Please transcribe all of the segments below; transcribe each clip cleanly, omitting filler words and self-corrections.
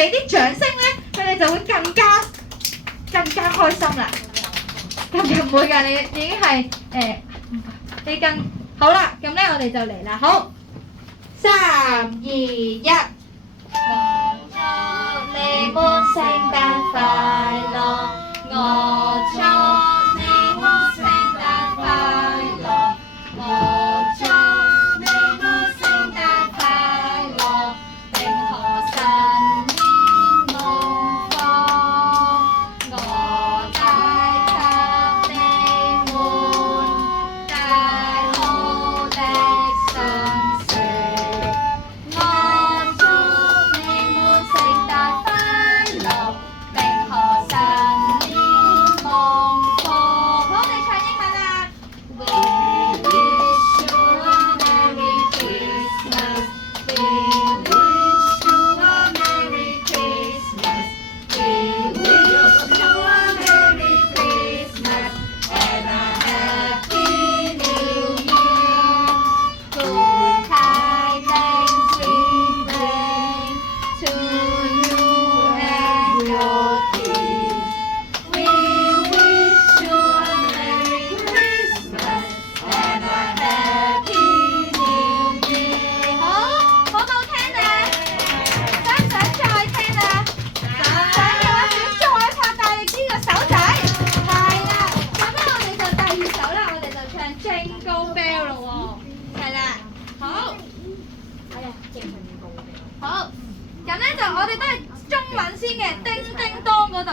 俾啲掌聲咧，佢哋就會更加開心啦。咁又唔會㗎，你已經係你更好啦。咁咧我哋就嚟啦，好，3、2、1。我祝你們聖誕快樂，我祝你們聖誕快樂，我祝你們聖誕快樂，並賀新年夢放，我帶給你們大好的信息。我祝你們聖誕快樂，並賀新年夢放。好，我哋唱英文啦。We wish you a Merry Christmas. We wish you a Merry Christmas. We wish you a Merry Christmas and a Happy New Year. Good tidings we bring to you and your king. We wish you a Merry Christmas and a Happy New Year. 好唔好聽啊？想唔想再聽啊？想嘅話，再拍大力啲個手仔。係啦，咁咧我哋就第2首啦，我哋就唱 Jingle Bell 咯喎。係啦，好。好，咁咧就我哋都係中文先嘅，叮叮當嗰度。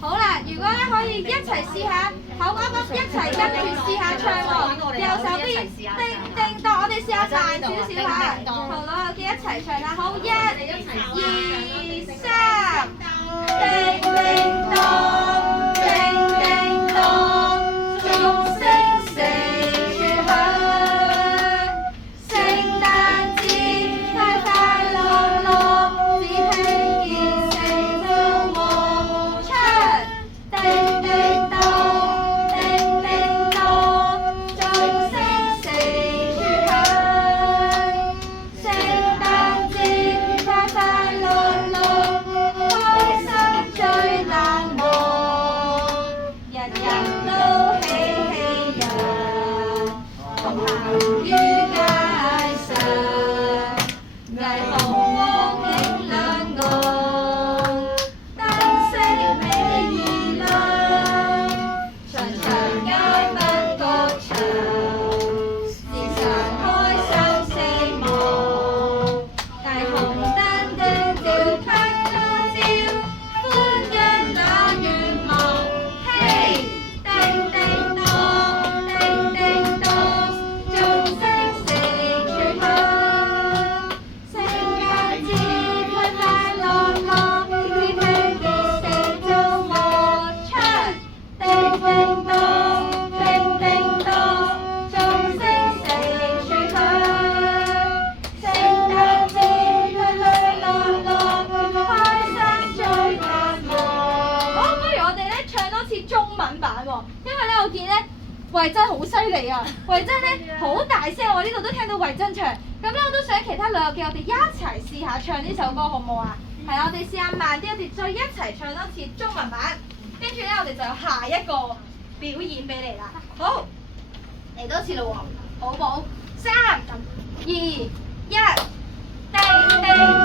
好啦，如果咧可以一齊試下，口啱啱一齊跟住試下唱喎。右手邊叮叮當，我哋試下慢少少嚇。好啦，記一齊唱啦，好，1、2、3，叮叮當，叮叮當，鐘聲四處響。聖誕節快快樂樂，只聽見四周和唱。叮叮當，叮叮當，鐘聲四處響。聖誕節快快樂樂，開心最難忘，人人都喜氣洋，同行於街上，霓虹光影兩岸，燈飾美而亮，長長街不覺長，時常開心四望，大紅燈釘照噴照，歡欣那願望，嘿，叮叮當，叮叮當，鐘聲四處響。聖誕節快快樂樂，只聽見四周和唱。叮叮當，叮叮當，鐘聲四處響。聖誕節快快樂樂，開心最難忘。好，不如我哋咧唱多次中文版喎，因為咧我見咧慧珍好犀利啊，慧珍咧好大聲，我呢度都聽到慧珍唱。咁咧我都想其他兩個嘅我哋一齊試下唱呢首歌好唔好啊？係啊，我哋試下慢啲，我哋再一齊唱多次中文版，跟住咧我哋就有下一個表演俾你啦。好，嚟多次咯喎，好冇？3、2、1，叮叮